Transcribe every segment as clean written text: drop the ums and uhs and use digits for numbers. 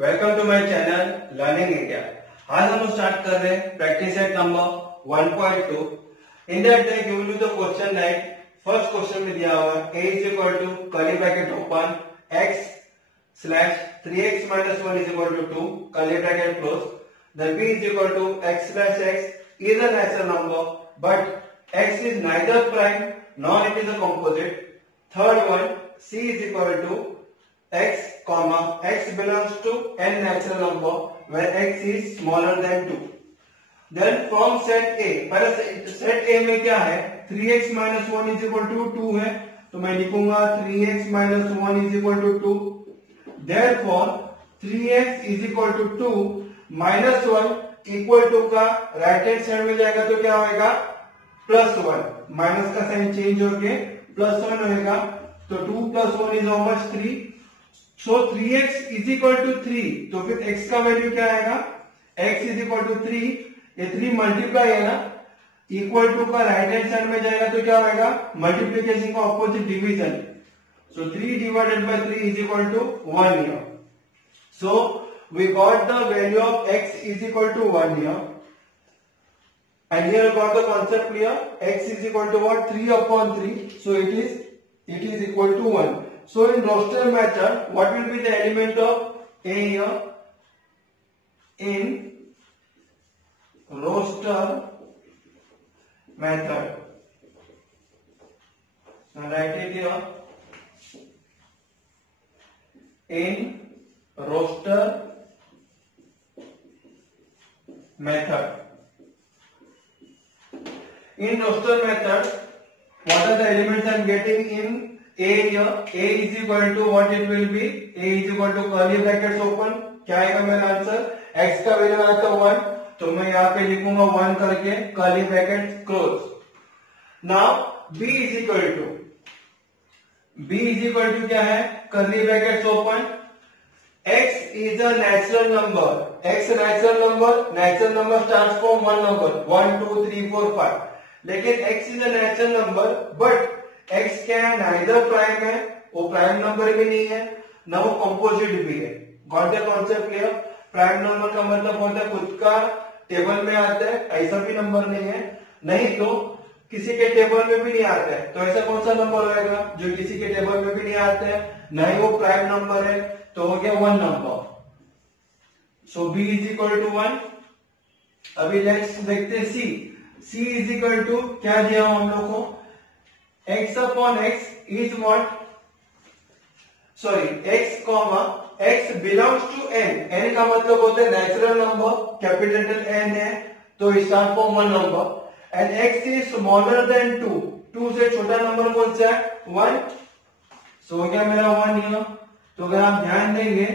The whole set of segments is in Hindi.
Welcome to my channel learning India. आज हम स्टार्ट कर रहे हैं practice set number 1.2। In that give you the question like first question में दिया हुआ a is equal to curly bracket open x slash 3x minus 1 is equal to 2 curly bracket close. Then b is equal to x slash x is a natural number but x is neither prime nor it is a composite. Third one c is equal to x comma x belongs to n natural number where x is smaller than 2. Then from set A, पहले set A में क्या है 3x minus 1 is equal to 2 है, तो मैं लिखूंगा 3x minus 1 is equal to 2. Therefore 3x is equal to 2 minus 1 equal to का राइट हैंड साइड में जाएगा तो क्या होगा प्लस 1, माइनस का साइन चेंज होके प्लस 1 होगा, तो 2 plus 1 is how much 3. So 3x is equal to 3, तो फिर x का वैल्यू क्या आएगा x is equal to 3, ये 3 मल्टीप्लाई है ना, इक्वल टू का राइट हैंड साइड में जाएगा तो क्या होगा मल्टीप्लीकेशन का opposite division. So 3 divided by 3 is equal to 1 here. So we got the value of x is equal to 1 here, and here we got the concept clear. X is equal to what 3 upon 3, so it is equal to 1. So in roster method, what will be the element of A here? In roster method, now write it here. In roster method. In roster method, what are the elements I am getting in A here? A is equal to what it will be? A is equal to curly brackets open. क्या आएगा मेरा आंसर? X का वैल्यू आया था 1, तो मैं यहाँ पे लिखूंगा 1 करके curly brackets close. Now B is equal to क्या है? curly brackets open. X is a natural number. X natural number starts from one number 1 2 3 4 5. लेकिन X is a natural number but x क्या है नाइदर प्राइम है, वो प्राइम नंबर भी नहीं है ना वो कंपोजिट भी है। Got the concept clear? Prime number का मतलब होता है खुद का टेबल में आता है, ऐसा भी नंबर नहीं है, नहीं तो किसी के टेबल में भी नहीं आता है, तो ऐसा कौन सा नंबर होगा जो किसी के टेबल में भी नहीं आता है, नहीं वो प्राइम नंबर है, तो हो गया 1 number. So b is equal to 1। अभी नेक्स्ट देखते हैं c इज इक्वल टू क्या दिया हम लोग को x upon x is what? Sorry, x comma x belongs to n. n का मतलब होता है नेचुरल नंबर, कैपिटल N है तो start from 1 number and x is smaller than 2. 2 से छोटा नंबर कौन सा है 1, सो हो गया मेरा 1 यहाँ। तो अगर आप ध्यान देंगे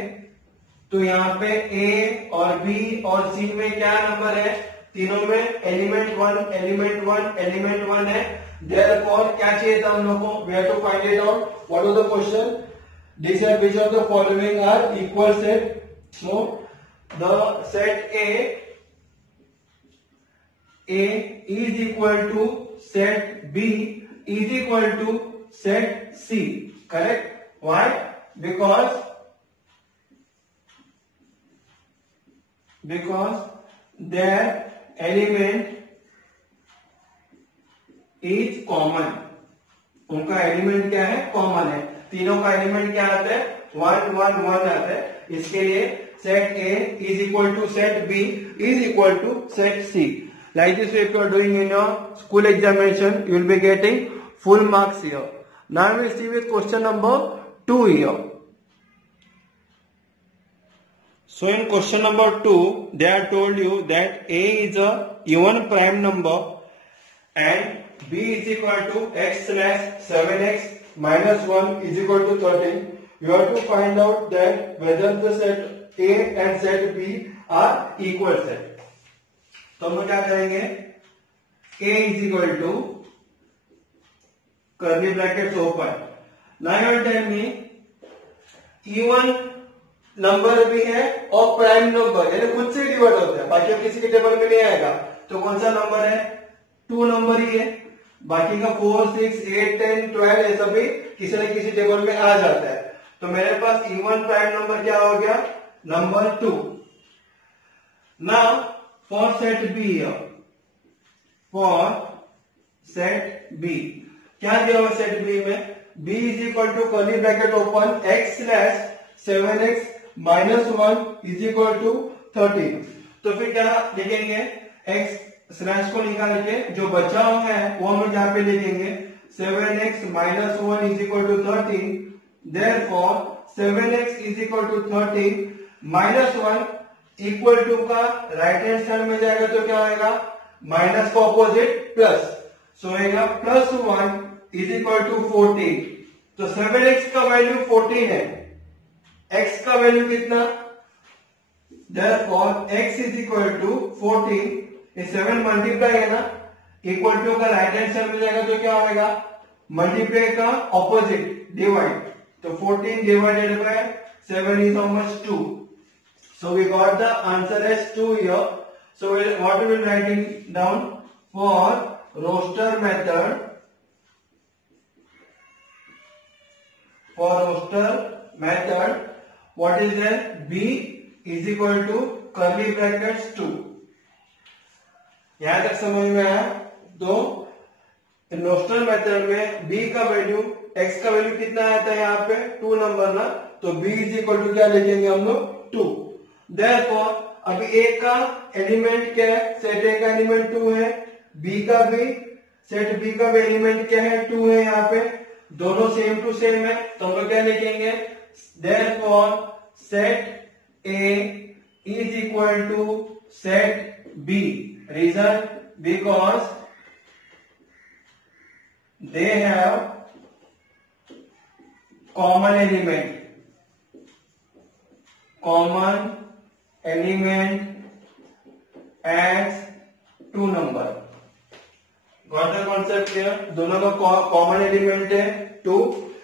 तो यहाँ पे a और b और c में क्या नंबर है, तीनों में एलिमेंट 1 है। Therefore क्या चाहिए था हम लोग को? We have to find it out. What was the question? Decide which of the following are equal set. So the set A is equal to set B is equal to set C. Correct? Why? Because their element is common. उनका एलिमेंट क्या है? कॉमन है। तीनों का एलिमेंट क्या आता है? 1 1 1 आता है। इसके लिए set A is equal to set B is equal to set C। Like this if you are doing in your school examination you will be getting full marks here. Now we see with question number 2 here. So in question number 2 they are told you that A is a even prime number and b is equal to x slash 7x minus 1 is equal to 13. You have to find out that whether the set A and set B are equal set. तो हम क्या करेंगे? A is equal to curly brackets open. Now you tell me even number भी है और प्राइम नंबर यानी खुद से डिवाइड होता है, बाकी किसी के टेबल में नहीं आएगा, तो कौन सा नंबर है? 2 नंबर ही है। बाकी का 4 6 8 10 12 ये सभी किसी न किसी टेबल में आ जाता है। तो मेरे पास इवन प्राइम नंबर क्या हो गया number 2. Now for set B here, for set B क्या दिया हुआ सेट B में? B is equal to curly bracket open x slash 7x minus 1 is equal to 13. तो फिर क्या लिखेंगे? x स्लैश को निकाल के जो बचा हुआ है वो हम यहाँ पे लिखेंगे 7x minus 1 is equal to 13. Therefore 7x is equal to 13 minus 1 equal to का राइट हैंड साइड में जाएगा तो क्या आएगा? माइनस का ऑपोजिट प्लस, सो आएगा प्लस 1 इज इक्वल टू 14. तो 7x का वैल्यू 14 है, x का वैल्यू कितना? Therefore x is equal to 14. ये 7 मल्टीप्लाई है ना, इक्वल टू का राइट हैंड साइड में जाएगा तो क्या होगा? मल्टीप्लाई का ऑपोजिट डिवाइड, तो 14 divided by 7 is how much? 2. So we got the answer as 2 here. So what we will writing down for roster method. For roster method, what is there? B is equal to curly brackets 2. यहां तक समझ में आया? तो रोस्टर मेथड में b का वैल्यू, x का वैल्यू कितना आया था यहाँ पे? 2 नंबर ना, तो b इज इक्वल टू क्या लिखेंगे हम लोग? 2. देयरफॉर अभी a का एलिमेंट क्या है? सेट a का एलिमेंट 2 है, b का भी, सेट b का भी एलिमेंट क्या है? 2 है. यहाँ पे दोनों सेम टू सेम है, तो हम लोग क्या लिखेंगे? Therefore set a is equal to set b. Reason because they have common element, common element as 2 number. Got the concept clear? दोनों का कॉमन एलिमेंट है 2.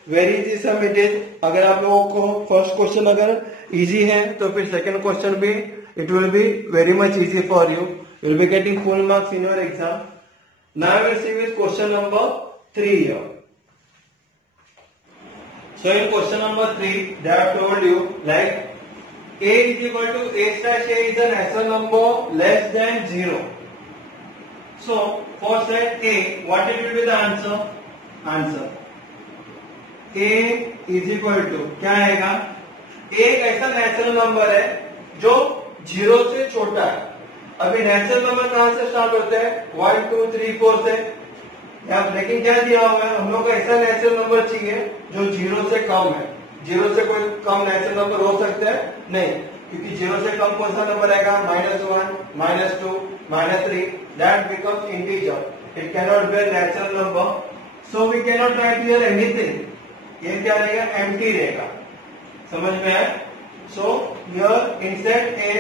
Very easy sum it is. अगर आप लोगों को फर्स्ट क्वेश्चन अगर इजी है तो फिर सेकंड क्वेश्चन भी it will be very much easy for you. You will be getting full marks in your exam. Now we will see with question number 3 here. So in question number 3 they have told you like a is equal to a slash a is a natural number less than 0. So for set A, what it will be the answer? Answer A is equal to क्या आएगा? A एक ऐसा नेचुरल नंबर है जो 0 से छोटा है. अभी नेचुरल नंबर कहां से स्टार्ट होते हैं? 1 2 3 4 से. लेकिन क्या दिया हुआ है? हम लोग को ऐसा नेचुरल नंबर चाहिए जो 0 से कम है. 0 से कोई कम नेचुरल नंबर हो सकता है? नहीं, क्योंकि 0 से कम कौन सा नंबर आएगा? -1, -2, -3. That becomes integer. It cannot be a natural number. So we cannot write here anything. ये क्या रहेगा? empty रहेगा. समझ में आया? So here in set A,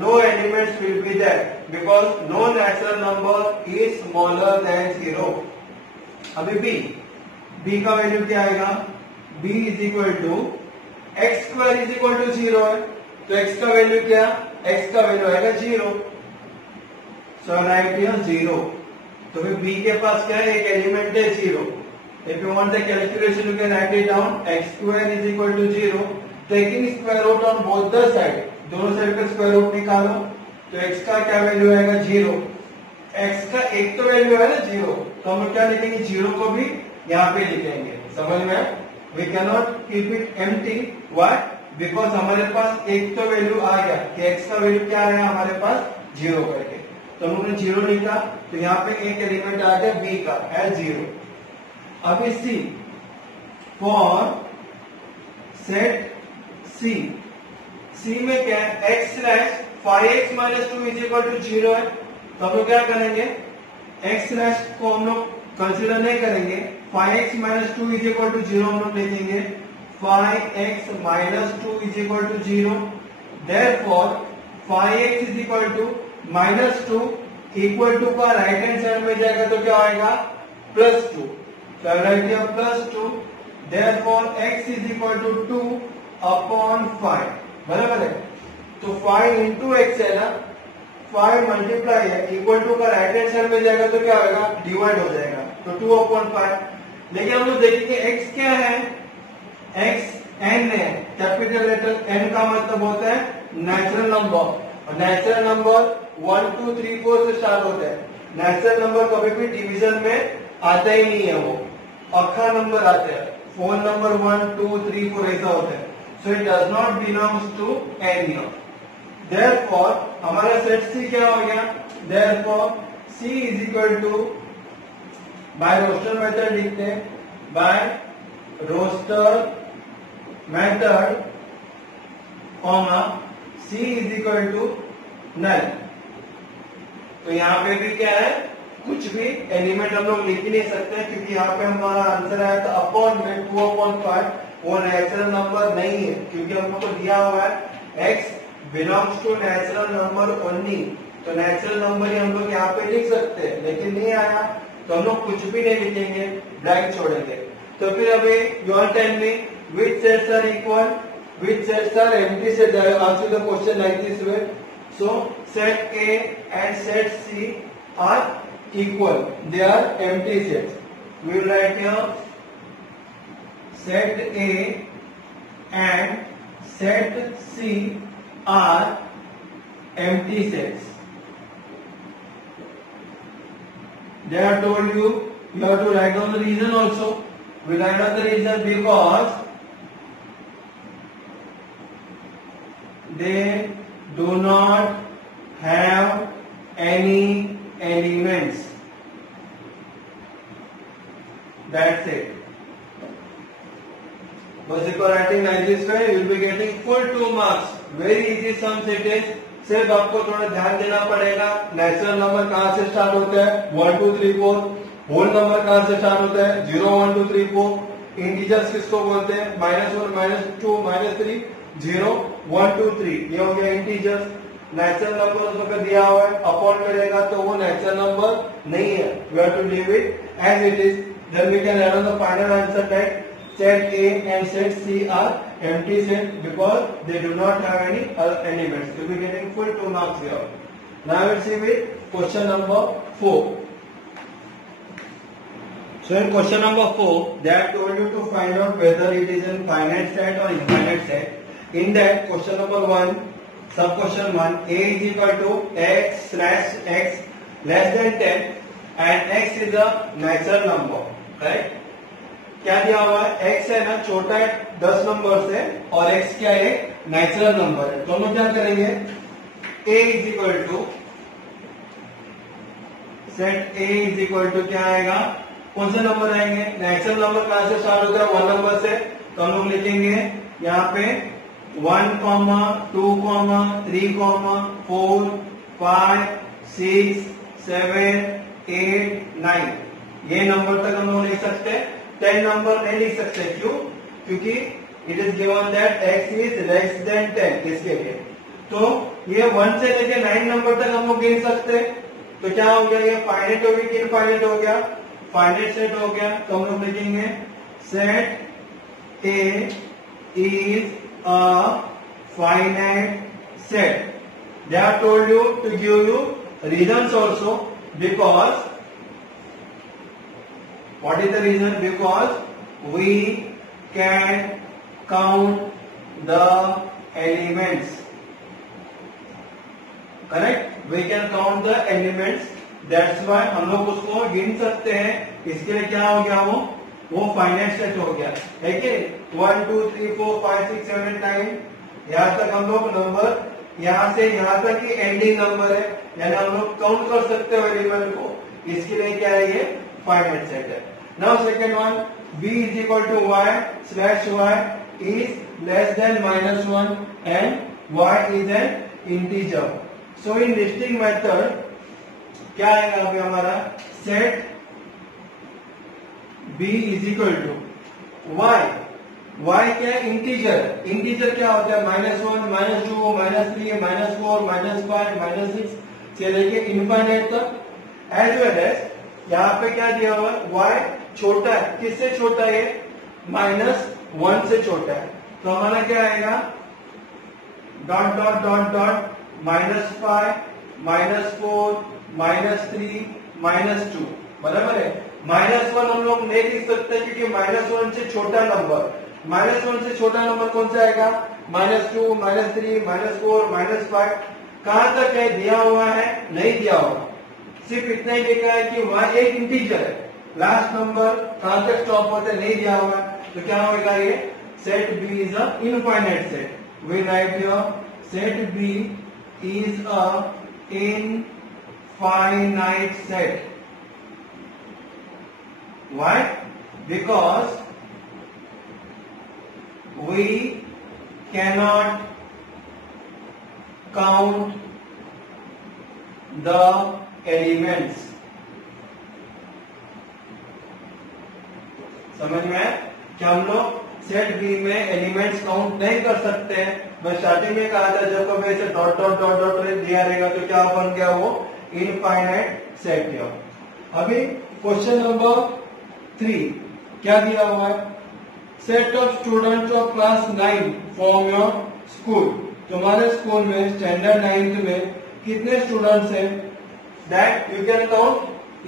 no elements will be there because no natural number is smaller than 0. अभी B का वैल्यू क्या आएगा? B is equal to x square is equal to 0 है, तो x का वैल्यू क्या? x का वैल्यू आएगा 0. So write here 0. तो फिर B के पास क्या है? एक एलिमेंट है 0. If you want the calculation, you can write it down. X square is equal to 0. Taking square root on both the side, दोनों साइड पे स्क्वायर रूट निकालो, तो x का क्या वैल्यू आएगा? 0. x का एक तो वैल्यू है ना 0, तो हम क्या लिखेंगे? 0 को भी यहाँ पे लिखेंगे. समझ में? We cannot keep it empty. What? Because हमारे पास एक तो वैल्यू आ गया कि x का वैल्यू क्या आया हमारे पास? 0 करके, तो हमने 0 लिखा, तो यहाँ पे एक एलिमेंट आ गया b का एज 0. अभी C, फॉर सेट C में क्या है? x slash 5x minus 2 is equal to 0 है, तो हम लोग क्या करेंगे? x स्लैश को हम लोग कंसिडर नहीं करेंगे. 5x minus 2 is equal to 0 हम लोग लिखेंगे. 5x minus 2 is equal to 0. Therefore 5x is equal to minus 2 equal to का राइट हैंड साइड में जाएगा तो क्या आएगा? +2. So write here +2. Therefore x is equal to 2 upon 5. बराबर है? तो 5 into x है ना, 5 मल्टीप्लाई है, इक्वल टू का राइट हैंड साइड में जाएगा तो क्या होगा? डिवाइड हो जाएगा, तो 2 upon 5. लेकिन हम लोग देखेंगे x क्या है? x एन है, कैपिटल लेटर एन का मतलब होता है नेचुरल नंबर, और नेचुरल नंबर 1 2 3 4 से स्टार्ट होता है। नेचुरल नंबर कभी भी डिवीजन में आता ही नहीं है, वो अखा नंबर आते हैं। फोन नंबर 1 2 3 4 ऐसा होता है, so it does not belongs to an year. Therefore हमारा सेट सी क्या हो गया, therefore C is equal to, by roster method लिखते हैं, by roster method comma C is equal to null. तो यहाँ पे भी क्या है, कुछ भी एलिमेंट हम लोग लिख ही नहीं सकते, क्योंकि यहाँ पे हमारा आंसर आया था अपॉन में 2/5, वो नेचुरल नंबर नहीं है, क्योंकि हम लोग को दिया हुआ है x belongs to natural number only. तो नेचुरल नंबर ही हम लोग यहाँ पे लिख सकते हैं, लेकिन नहीं आया तो हम लोग कुछ भी नहीं लिखेंगे, ब्लैंक छोड़ेंगे। तो फिर अभी you are tell me which sets are equal, which sets are empty set? I will answer the question like this way. So set A and set C are equal, they are empty sets. We will write here set A and set C are empty sets. They are told you have to write down the reason also. We write down the reason because they do not have any elements. That's it. बस if you are writing like this way, you will be getting full 2 marks. Very easy sum set is. सिर्फ आपको थोड़ा ध्यान देना पड़ेगा, नेचुरल नंबर कहाँ से स्टार्ट होता है 1 2 3 4, होल नंबर कहाँ से स्टार्ट होता है 0 1 2 3 4, इंटीजर्स किसको बोलते हैं -1 -2 -3 0 1 2 3, ये हो गया इंटीजर्स। नेचुरल नंबर उसको दिया हुआ है, अपॉन करेगा तो वो नेचुरल नंबर नहीं है, we have to leave it as it is. Then we can add on the final answer that set A and set C are empty set because they do not have any other elements. You will be getting full 2 marks here. Now let's see with question number 4. So in question number 4, they have told you to find out whether it is in finite set or infinite set. In that question number 1, sub question 1, A is equal to x slash x less than 10 and x is a natural number. Correct? क्या दिया हुआ है, x है ना छोटा है 10 नंबर से, और x क्या है नेचुरल नंबर है। तो हम लोग क्या करेंगे, a is equal to set a is equal to क्या आएगा, कौन से नंबर आएंगे, नेचुरल नंबर कहां से स्टार्ट होता है 1 नंबर से। तो हम लोग लिखेंगे यहाँ पे 1 2 3 4 5 6 7 8 9, ये नंबर तक हम लोग लिख सकते हैं। 10 नंबर नहीं लिख सकते, क्यों, क्योंकि it is given that x is less then 10 इसके लिए। तो ये 1 से लेके 9 नंबर तक हम लोग गिन सकते हैं। तो क्या हो गया, ये फाइनाइट हो गया कि इनफाइनाइट हो गया, फाइनाइट सेट हो गया। तो हम लोग लिखेंगे set A is a finite set. They have told you to give you reasons also, because what is the reason? Because we can count the elements. Correct? We can count the elements. That's why हम लोग उसको गिन सकते हैं। इसके लिए क्या हो गया, वो फाइनाइट सेट हो गया है कि 1 2 3 4 5 6 7 8 9, यहाँ तक हम लोग नंबर, यहाँ से यहाँ तक की एंडिंग नंबर है, यानी हम लोग काउंट कर सकते हो एलिमेंट को। इसके लिए क्या है, ये फाइनाइट सेट है। Now second one, b is equal to y slash y is less than -1 and y is an integer. So in listing method क्या आएगा अभी हमारा, set b is equal to y, y क्या है, इंटीजर। इंटीजर क्या होता है, -1 -2 -3 -4 -5 -6 से लेके इनफाइनाइट तक। एज वेल एज यहाँ पे क्या दिया हुआ है, y छोटा है, किससे छोटा है, -1 से छोटा है। तो हमारा क्या आएगा, डॉट डॉट डॉट डॉट -5 -4 -3 -2, बराबर है। -1 हम लोग नहीं लिख सकते क्योंकि -1 से छोटा नंबर, -1 से छोटा नंबर कौन सा आएगा? -2, -3, -4, -5। कहां तक है दिया हुआ है? नहीं दिया हुआ, सिर्फ इतना ही लिखा है कि वहां एक इंटीजर है, लास्ट नंबर कहां तक स्टॉप होता है नहीं दिया हुआ है। तो क्या होगा ये? Set B is a infinite set. We write here set B is a infinite set. Why? Because we cannot count the elements. समझ में आया कि हम लोग सेट बी में एलिमेंट्स काउंट नहीं कर सकते। मैं स्टार्टिंग में कहा था जब कभी ऐसे डॉट डॉट डॉट डॉट दिया रहेगा तो क्या बन गया? वो इनफाइनाइट सेट किया। अभी क्वेश्चन नंबर 3 क्या दिया हुआ है? Set of students of class 9 from your school. तुम्हारे स्कूल में स्टैंडर्ड 9th में कितने स्टूडेंट्स हैं? That you can count.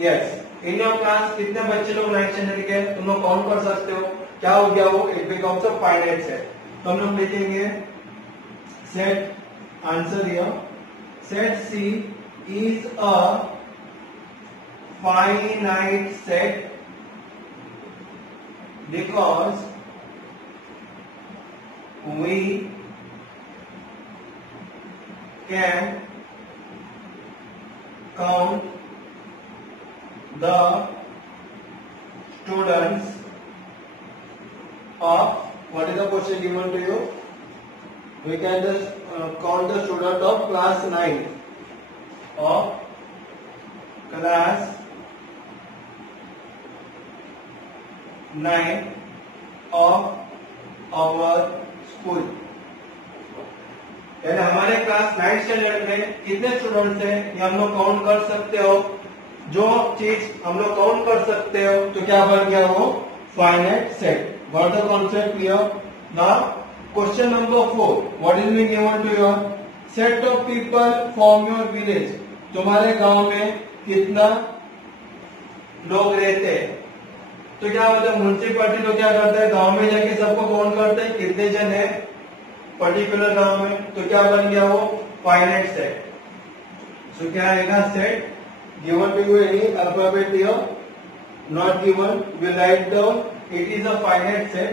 Yes, in your class कितने बच्चे लोग 9th स्टैंडर्ड के तुम लोग काउंट कर सकते हो। क्या हो गया वो? It becomes a finite set. तो हम लोग लिखेंगे set, answer here, set C is a finite set because we can count the students of, what is the question given to you? We can just count the student of class 9 of class 9 of our school। यानी हमारे क्लास 9 स्टैंडर्ड में कितने स्टूडेंट्स हैं ये हम लोग काउंट कर सकते हो। जो चीज हम लोग काउंट कर सकते हो तो क्या बन गया? वो finite set. What the concept clear? Now question number 4, what is being given to your? Set of people from your village. तुम्हारे गांव में कितना लोग रहते हैं? तो क्या होता है? म्युनिसिपैलिटी तो क्या करता है? गांव में जाके सबको काउंट करते हैं कितने जन है पर्टिकुलर गांव में। तो क्या बन गया? वो फाइनाइट सेट। सो क्या आएगा? Set given to you any alphabet here, not given, we write down it is a finite set.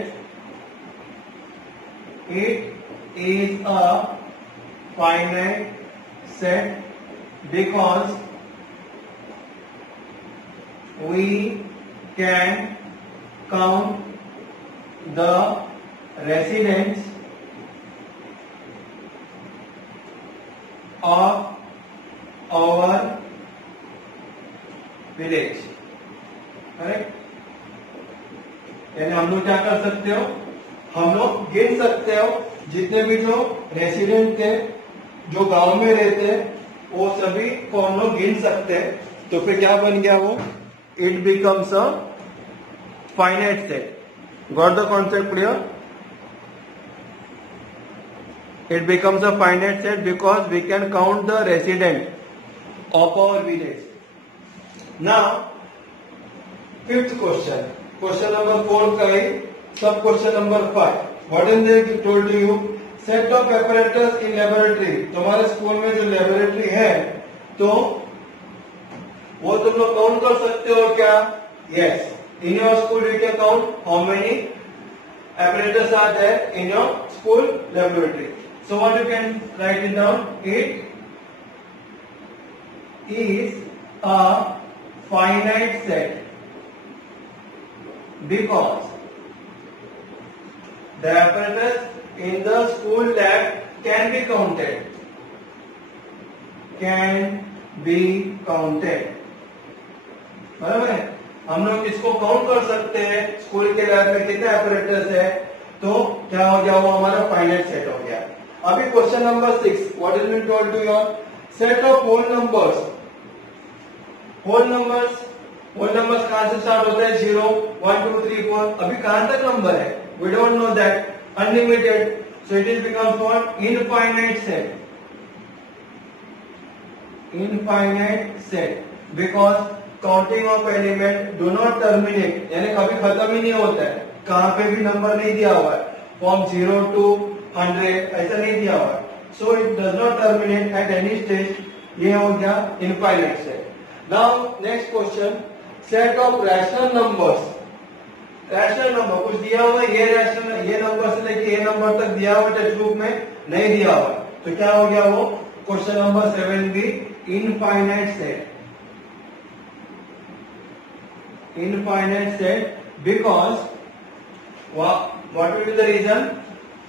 It is a finite set because we can count the residents of our village। Correct? यानी हम लोग क्या कर सकते हो? हम लोग गिन सकते हो जितने भी जो रेसिडेंट थे जो गांव में रहते वो सभी को हम लोग गिन सकते हैं। तो फिर क्या बन गया? वो it becomes a finite set। Got the concept clear? It becomes a finite set because we can count the resident of our village। Now, fifth question, question number 4 का ही सब question number 5। What is they told to you? Set of apparatus in laboratory। तुम्हारे स्कूल में जो laboratory है तो वो तुम लोग काउंट कर सकते हो क्या? Yes, in your school you can count how many apparatus are there in your school laboratory। So what you can write it down? It is a finite set because the apparatus in the school lab can be counted, can be counted। बराबर है? हम लोग इसको काउंट कर सकते हैं स्कूल के लैब में कितने apparatus है। तो क्या हो गया? वो हमारा फाइनाइट सेट हो गया। अभी question number 6, what is been told to your? Set of whole numbers. Whole numbers कहां से स्टार्ट होता है? 0, 1, 2, 3, 4। अभी कहां तक नंबर है? We don't know that, unlimited. So it is become for infinite set. Infinite set because counting of element do not terminate, यानी कभी खत्म ही नहीं होता है। कहाँ पे भी नंबर नहीं दिया हुआ है, फ्रॉम 0 to 100 ऐसा नहीं दिया हुआ है. So it does not terminate at any stage. ये हो गया infinite set. Now next question, set of rational numbers. Rational number कुछ दिया हुआ है, ये नंबर से लेके ये नंबर तक दिया हुआ टेक्स्ट बुक में नहीं दिया हुआ, तो क्या हो गया वो क्वेश्चन नंबर 7 भी infinite set. Infinite set because what will be the reason?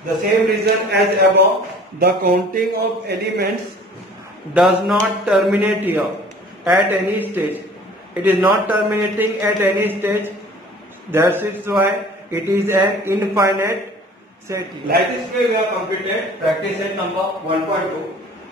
The same reason as above. The counting of elements does not terminate here at any stage. It is not terminating at any stage. That is why it is an infinite set. Like this way we have completed practice set number 1.2.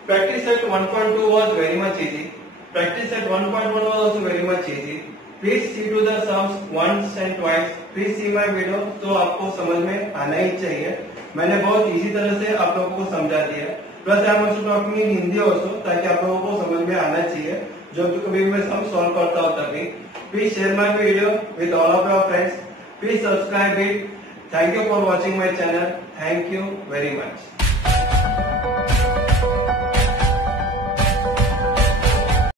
Practice set 1.2 was very much easy. Practice set 1.1 was also very much easy. Please see to the sums once and twice. Please see my video. तो आपको समझ में आना ही चाहिए. मैंने बहुत इजी तरह से आप लोगों को समझा दिया. Plus I am also talking in Hindi also, ताकि आप लोगों को समझ में आना चाहिए जब कभी मैं सम सॉल्व करता हूँ तभी. Please share my video with all of your friends. Please subscribe it. Thank you for watching my channel. Thank you very much.